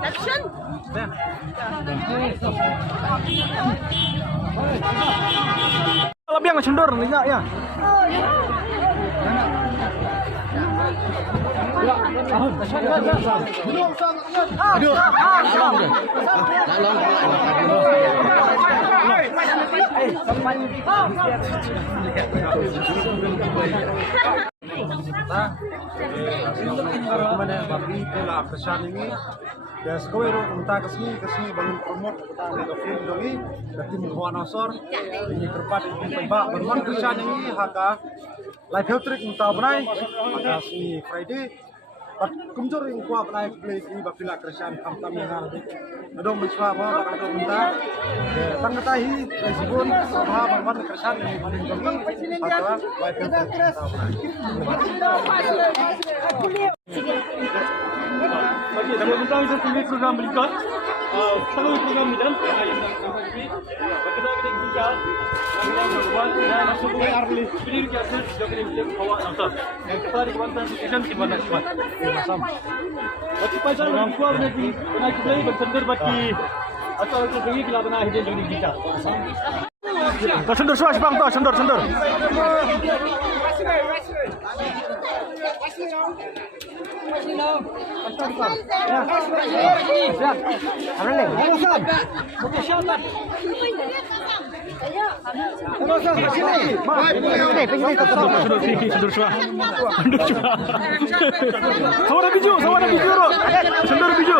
Action! Lebih yang cendur, enggak ya? Mana babi telah kesan ini. Ya sekolah kita kesini bangun promote kita ada film doi, tim Juan Osor, ini kerpat tembak bangun kesan ini haka live health trick kita benai, haka si Friday. Pat kumjur yang kuat benai play ini bapila kesan kamtam yang ada. Ada mesra apa bakal ada kita. Tang ketahi dari sebun sahabat bangun kesan ini paling doi, haka live health trick kita benai. Okey, dan tentang itu TV program berikut. Selalu program dan kita bincang mengenai buat dan masuk ke arti pilih kita jadi kita bawa nonton. Yang kita di kawasan station di mana semua. Sama. Waktu pasal orang kuat nanti naik play bersender bagi atau itu pergi kita benar hidup jadi kita. Sendur suas bang tu, sendur. Sendur suas. Sama ada biju. Sendur biju.